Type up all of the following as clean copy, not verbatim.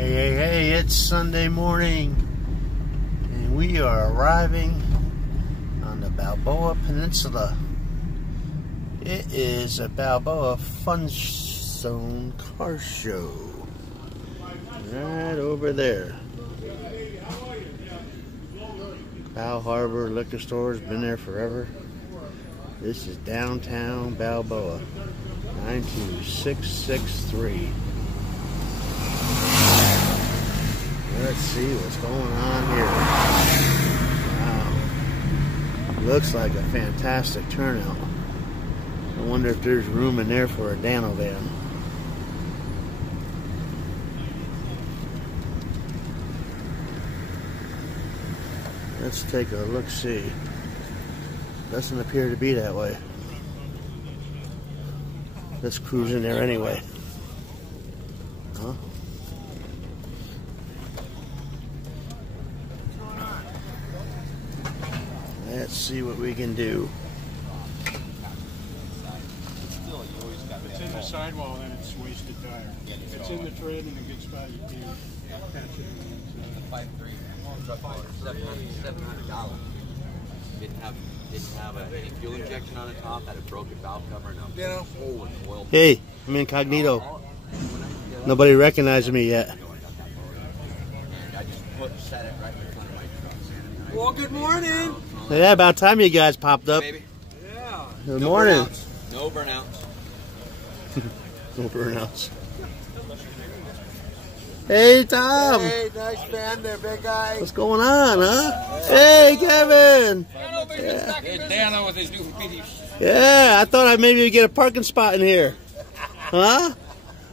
Hey, it's Sunday morning and we are arriving on the Balboa Peninsula. It is a Balboa Funzone car show right over there. Bal Harbor liquor store has been there forever. This is downtown Balboa, 92663. Let's see what's going on here. Wow. Looks like a fantastic turnout. I wonder if there's room in there for a Dano van. Let's take a look-see. Doesn't appear to be that way. Let's cruise in there anyway. Huh? Let's see what we can do. If it's in the sidewall, then it's wasted tire. If it's in the tread and a good spot, you can patch it. $700. Didn't have any fuel injection on the top. Had a broken valve cover and a hole in the oil. Hey, I'm incognito. Nobody recognized me yet. I just set it right in front of my truck. Well, good morning. Yeah, about time you guys popped up. Baby. Yeah. Good morning. No burnouts. No burnouts. Hey, Tom. Hey, nice band there, big guy. What's going on, huh? Hey, Kevin. Yeah. There's Dano with his new video. Yeah, I thought I'd maybe get a parking spot in here. Huh?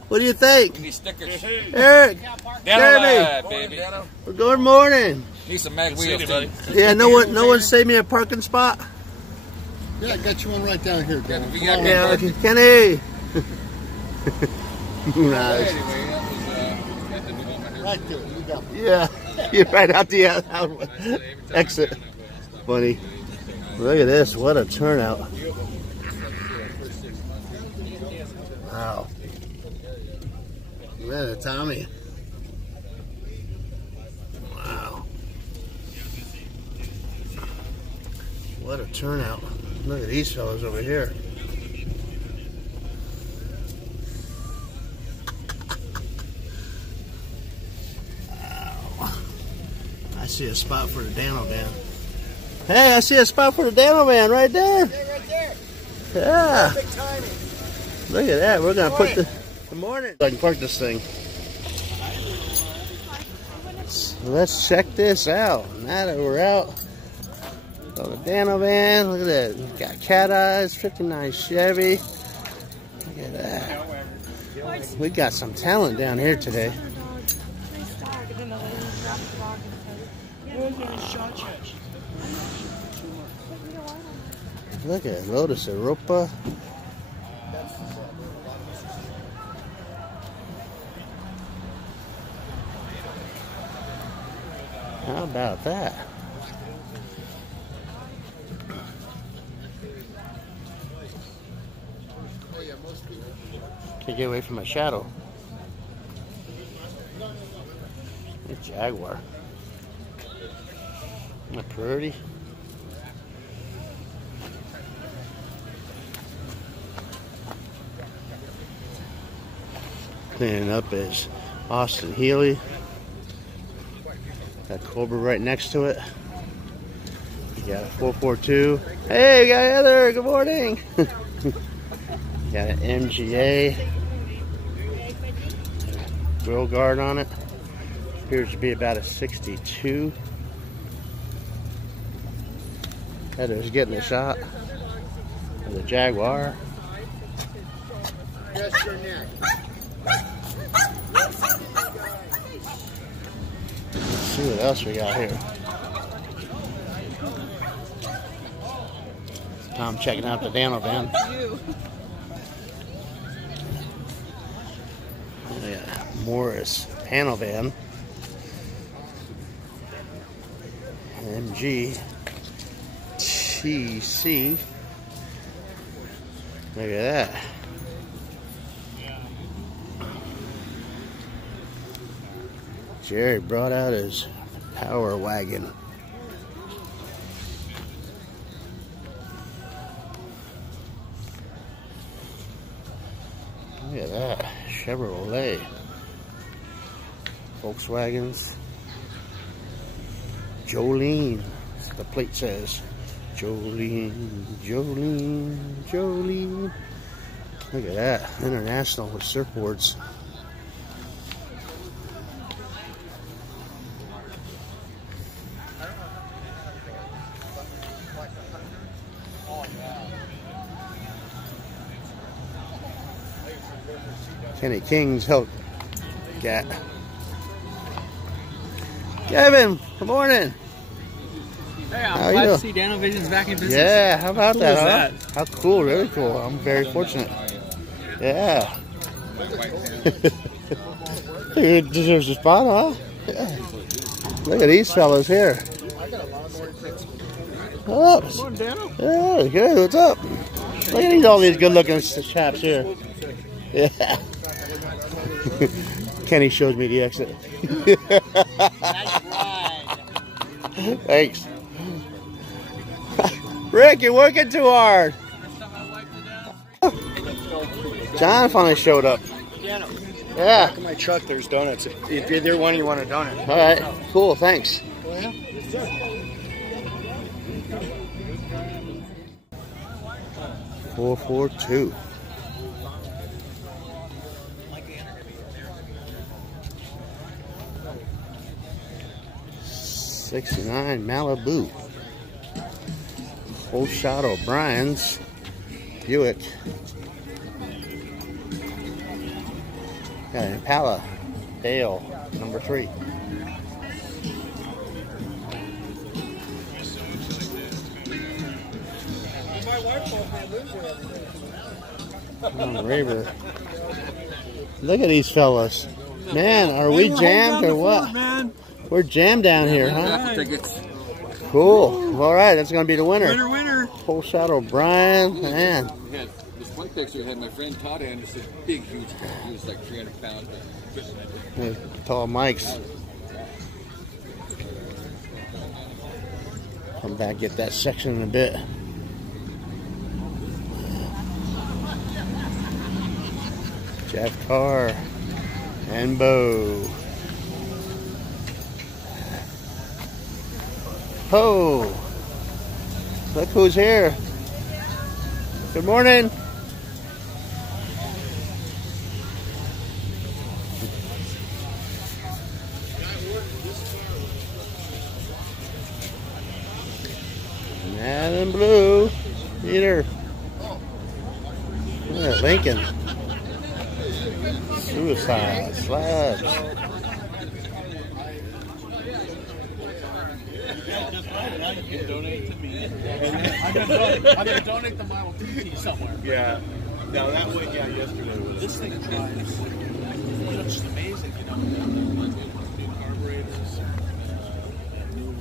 What do you think? We need stickers. Eric. Dano, baby. Good morning. Need some mag wheels, buddy. Yeah, no one saved me a parking spot. Yeah, I got you one right down here, Dano. Yeah, okay. Kenny. Nice. Right there, you got me. Yeah, you're right out the exit. Funny. Look at this. What a turnout. Wow. Look at Tommy. Wow. What a turnout. Look at these fellas over here. Wow. I see a spot for the Dano van. Hey, I see a spot for the Dano van right there. Hey, right there. Yeah. Perfect timing. Look at that. We're going to put the... Good morning. I can park this thing. Let's check this out. Now that we're out on the Dano van, look at that. We've got cat eyes, 59 Chevy. Look at that. We got some talent down here today. Look at Lotus Europa. How about that? Can't get away from my shadow. A Jaguar. Isn't that pretty? Cleaning up is Austin Healy. Got Cobra right next to it. You got a 442. Hey, we got Heather. Good morning. Got an MGA. Grill guard on it. Appears to be about a 62. Heather's getting a shot of the Jaguar. Yes, your neck. Let's see what else we got here. Tom checking out the Dano van. Yeah, Morris panel van. MG TC. Look at that. Jerry brought out his power wagon. Look at that. Chevrolet. Volkswagens. Jolene. That's what the plate says. Jolene, Jolene, Jolene. Look at that. International with surfboards. Kenny King's Hellcat. Kevin, good morning. Hey, I'm glad to see Dano Vision's back in business. Yeah, how about cool that, is huh? How cool, really cool. I'm very fortunate. Yeah. It deserves a spot, huh? Yeah. Look at these fellas here. What's up? Yeah, good. What's up? Look at all these good-looking chaps here. Yeah. Kenny showed me the exit. Thanks. Rick, you're working too hard. John finally showed up. Yeah. Back in my truck, there's donuts. If either one you want a donut. All right. Cool. Thanks. 442. '69 Malibu. Old shot O'Brien's Buick. Got an Impala Dale number 3. Oh, Raver. Look at these fellas. Man, are we jammed or what? We're jammed down here, huh? Cool. All right, that's going to be the winner. Winner. Full shot O'Brien. Man. We had this one picture. Had my friend Todd Anderson, big, huge guy. He was like 300 pounds. Yeah, tall Mike's. Come back, get that section in a bit. Jeff Carr and Bo. Ho! Look who's here. Good morning. Mad and blue. Peter. Look at Lincoln. Suicide slabs. You can donate to me. I'm gonna donate the Model T somewhere. Yeah. No, that went yesterday. This thing drives. It's just amazing, you know. New carburetors, new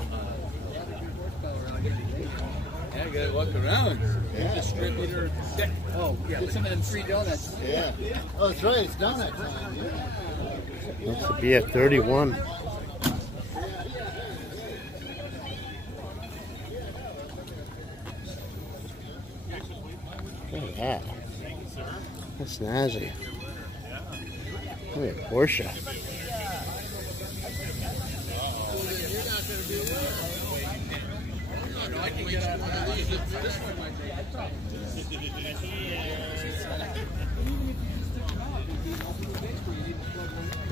Yeah, I gotta walk around. Yeah. distributor. Oh, yeah. Get some of them free donuts. Yeah. Oh, that's right. It's donut time. Yeah. Looks to be at 31. Look at that. That's snazzy. Look at Porsche.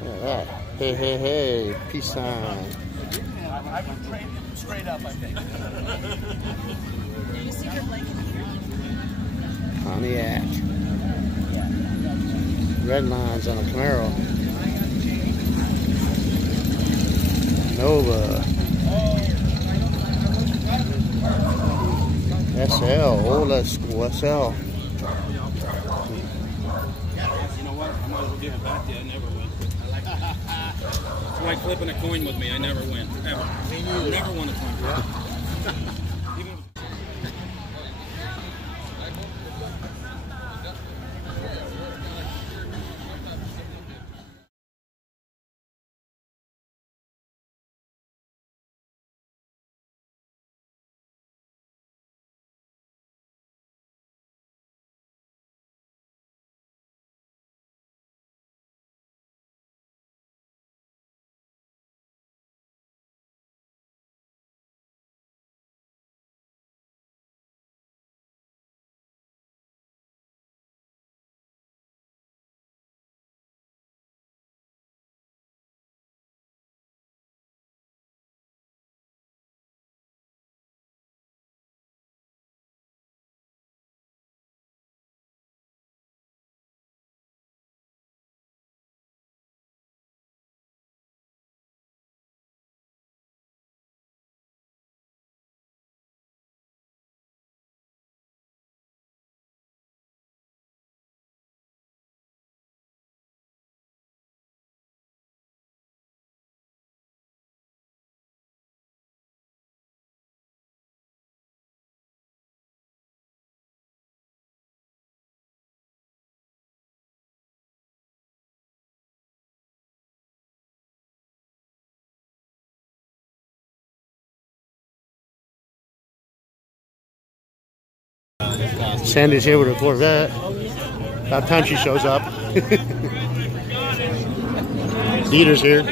Look at that. Hey, hey, hey. Peace sign. I would trade him straight up, I think. Pontiac. Red lines on a Camaro. Nova. SL, old school SL. You know what? I might as well give it back to you. I never win. It's like flipping a coin with me. I never win. Ever. Never won a coin. Sandy's here with a Corvette. About time she shows up. Dieter's here.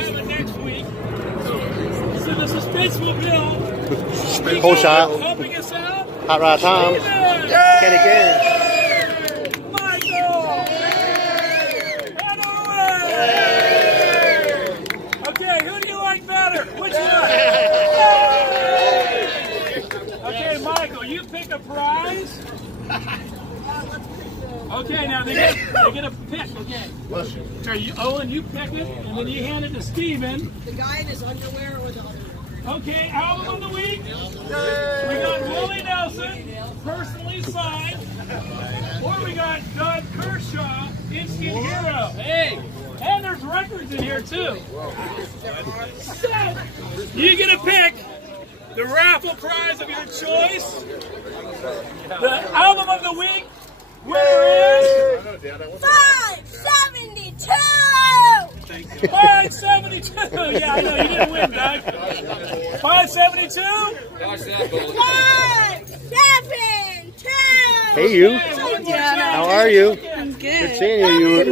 Whole shot. Hot Rod Tom. Kenny Ken. Okay, who do you like better? Which one? Okay, Michael, you pick a prize. Okay, now they get a pick. Okay. So Owen, you pick it, and then you hand it to Steven. The guy in his underwear or the underwear? Okay, album of the week. We got Willie Nelson, personally signed. Or we got Doug Kershaw, instant hero. Hey, and there's records in here too. So, you get to pick the raffle prize of your choice. The album of the week winner is 572! 572. Yeah, I know you didn't win, Doug. 572. 572! Hey, you. Dano. How are you? I'm good. Good seeing you.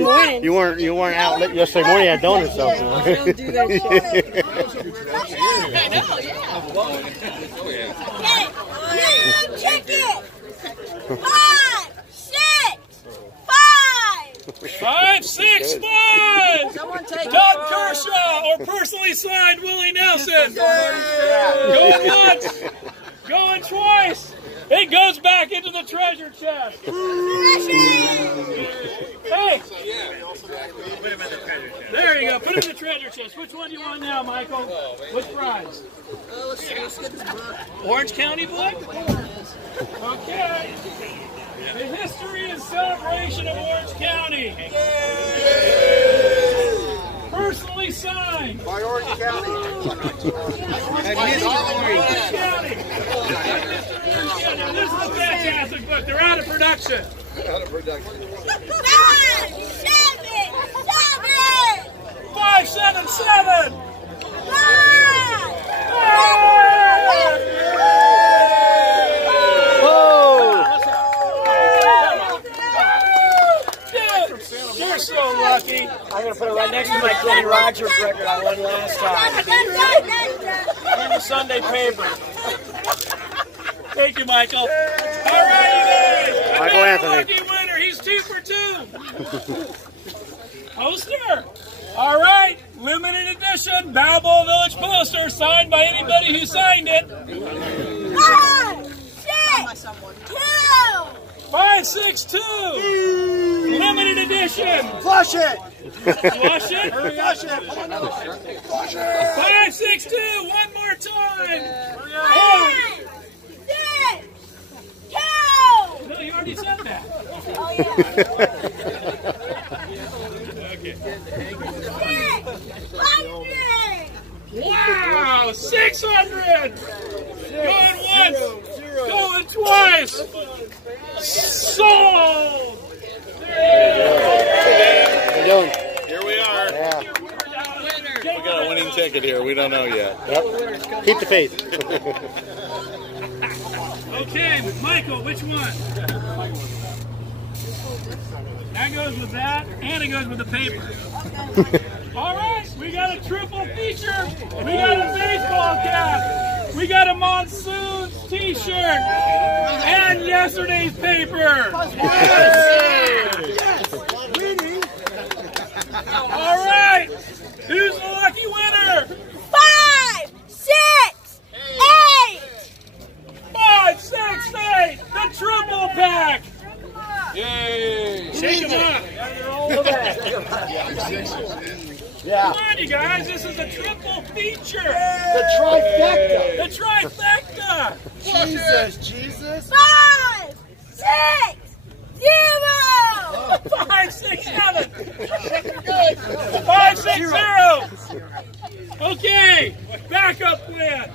You weren't out yesterday morning at donuts. Don't do that shit. I know, yeah. Okay, now check it. 5, 6, 5. 5, 6, 5. Someone take Doug Kershaw or personally signed Willie Nelson. Going once, going twice. It goes back into the treasure chest. Hey, there you go. Put it in the treasure chest. Which one do you want now, Michael? Which prize? Let's get this book. Orange County book? Okay. The history and celebration of Orange County. Personally signed. By Orange County. Orange County. This is a fantastic book. They're out of production. 5, 7, 577. 5. You're so lucky. I'm going to put it right next to my Kenny Rogers record I won last time. In the Sunday paper. Thank you, Michael. All right, you guys. Michael Anthony. Lucky winner. He's 2 for 2. Poster. All right. Limited edition Balboa Village poster signed by anybody who signed it. 5, 6, 2. 562. Limited edition. Flush it! Flush it. Flush it! 562. One more time. 5, 6, 2. No, you already said that. Oh, yeah. Okay. 600. Wow, 600. Going once. Going twice. Sold. Here we are. Yeah. We got a winning ticket here. We don't know yet. Yep. Keep the faith. Okay, Michael, which one? That goes with that, and it goes with the paper. All right, we got a triple feature. We got a baseball cap. We got a Monsoons t-shirt. And yesterday's paper. All right, who's the lucky winner? 5, 6, 8. 5, 6, 8, the triple pack. Yay! Shake them up. Yeah. Come on, you guys. This is a triple feature. The trifecta. The trifecta. Jesus. 5, 6, 0. 5, 6, 7. 5, 6, 0. Okay. Backup plan.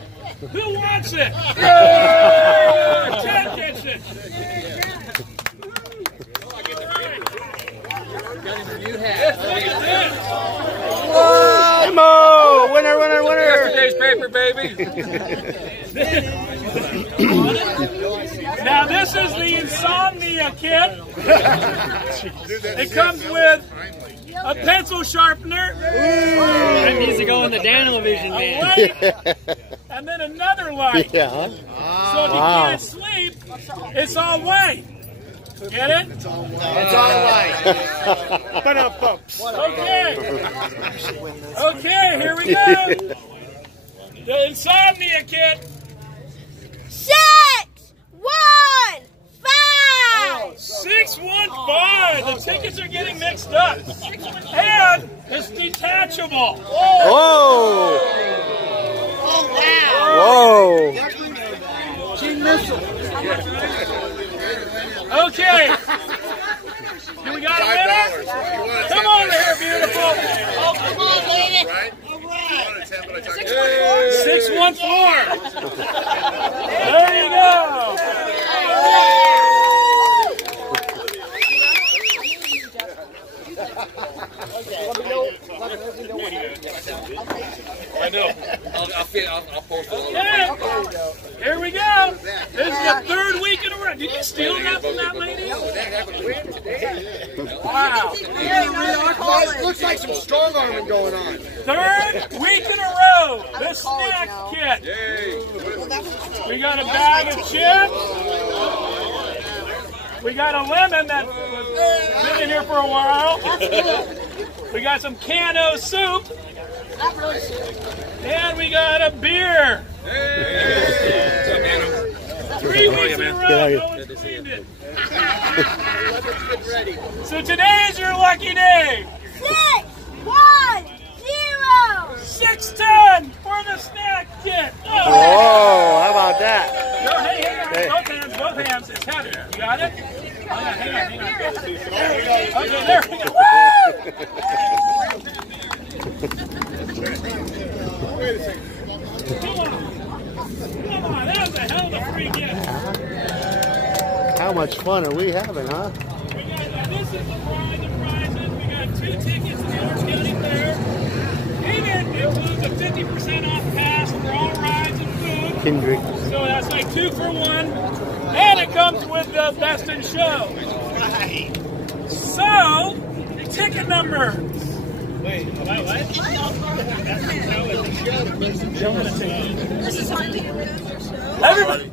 Who wants it? 10 gets it. Mo! Winner, winner, winner! Yesterday's paper, baby. Now this is the Insomnia kit. It comes with a pencil sharpener. That needs to go in the Dano vision, man. And then another light. Yeah. So if you can't sleep, it's all white. Get it? It's all white. Okay. Okay, here we go. The Insomnia kit. 6, 1, 5. 615. The tickets are getting mixed up. And it's detachable. Whoa! Whoa! Okay. Do we got a winner? Come on here, beautiful. Oh, come on, lady. 614. There you go. I know. I'll post it. Okay. Here we go. This is the third week in a row. Did you steal that from that lady? Wow. Looks like some strong arming going on. Third week in a row. The snack kit. We got a bag of chips. We got a lemon that's been in here for a while. We got some Cano soup. And we got a beer. 3 weeks in a row, no one's cleaned it. So today is your lucky day. 6, 1, 0. 610 for the snack kit. Whoa! How about that? Hey, hang on. Both hands. It's heavy. You got it? Hang on. There we go. Okay, there we go. Come on, that was a hell of a free gift. How much fun are we having, huh? This is the prize of prizes. We got 2 tickets to the Orange County Fair. Even includes a 50% off pass for all rides and food. Kendrick. So that's like 2 for 1. And it comes with the Best in Show. So, ticket number. Wait, what?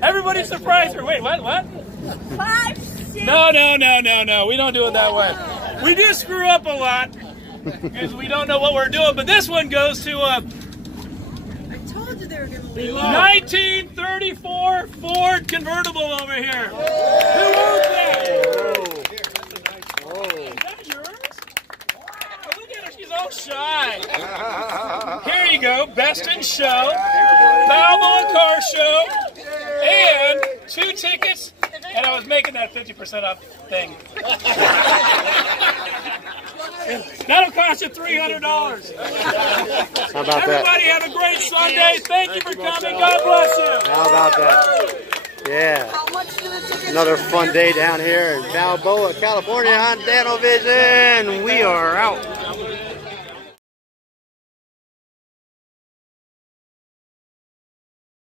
Everybody's surprised her. Wait, what? 5, 6. No. We don't do it that way. We do screw up a lot because we don't know what we're doing. But this one goes to a 1934 Ford convertible over here. Who owns that? Is that yours? Wow, look at her. She's all shy. Here you go. Best in Show, Balboa Car Show, and 2 tickets. And I was making that 50% off thing. That'll cost you $300. How about Everybody have a great Sunday. Thank you for coming. God bless you. How about that? Yeah. Another fun day down here in Balboa, California on Dano Vision. We are out.